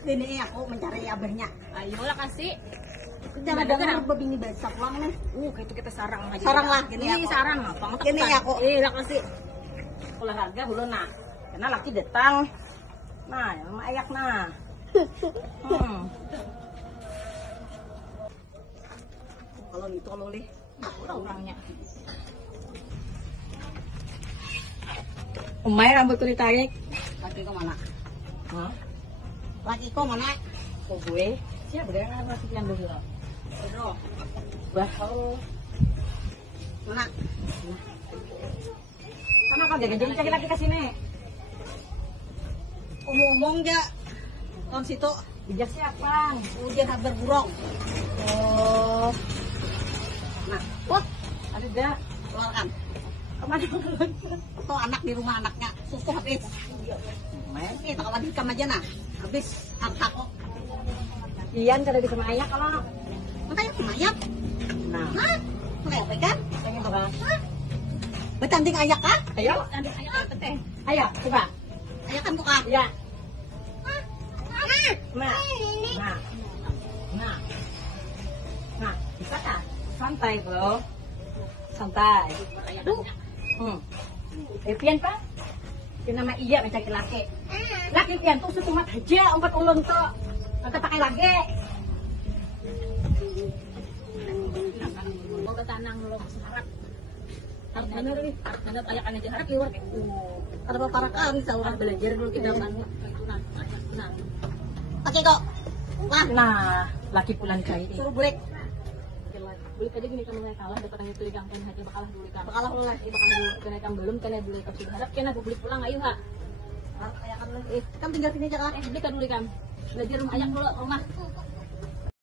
Ini aku mencari abahnya. Ayolah kasih. Jangan dengar begini bahasa pulang nih. Kayak itu kita sarang aja. Sarang lah, gini ini aku. sarang apa? Gini aku. Lah kasih. Olahraga dulu nah. Karena laki datang. Nah, mama ayak nah. Kalau itu kalau lih. Orangnya. Umay rambut tuh ditarik. Laki kau mana? Hah? Laki kau mana? Kok gue? Siapa dia nggak masih yang dulu? Bro. Bah, Mana? sama kau jadi cari lagi ke sini. Ngomong ya. Tahun situ Bijak siapa? ujian habar buruk. Oh, Nah, ada dah. keluarkan. Kemana? Tuh anak di rumah anaknya susu habis. Main. Tak kawan dikam aja nah. Habis harta kok. Ian kada di sama ayah kalau. Makanya kemayat. Nah, Hah? Kayak apa kan? pengen tuh kan? Betanding ayak kan? Ayo, Betanding ayak kan teh. ayo, coba. Ayak kan bukan? Ya. Nah. Nah, nah, nah, nah, bisa kan? Santai bro, santai. Pian pak, pian nama iya mencari laki. Laki pian tuh sesumat aja 4 ulun tuh, nggak pakai lagi. Mau ke tanang lo harap. Harap bener nih, harap bener ayakan aja harap keluar. Ada para kali sahur. Belajar dulu kita kan. Nah, Oke kok. Wah, nah, laki pulang kayak ini. suruh break. Bulik aja gini kamu kalah dapat yang itu ligang kan hati bakalah dulu kan. Bakalah mulai. Bakal dulu kena kang belum kena beli kapsul harap kena beli pulang ayo ha. Ayak kan lagi. Kan tinggal sini aja kan? Beli kan dulu kan. Belajar rumah ayak dulu rumah.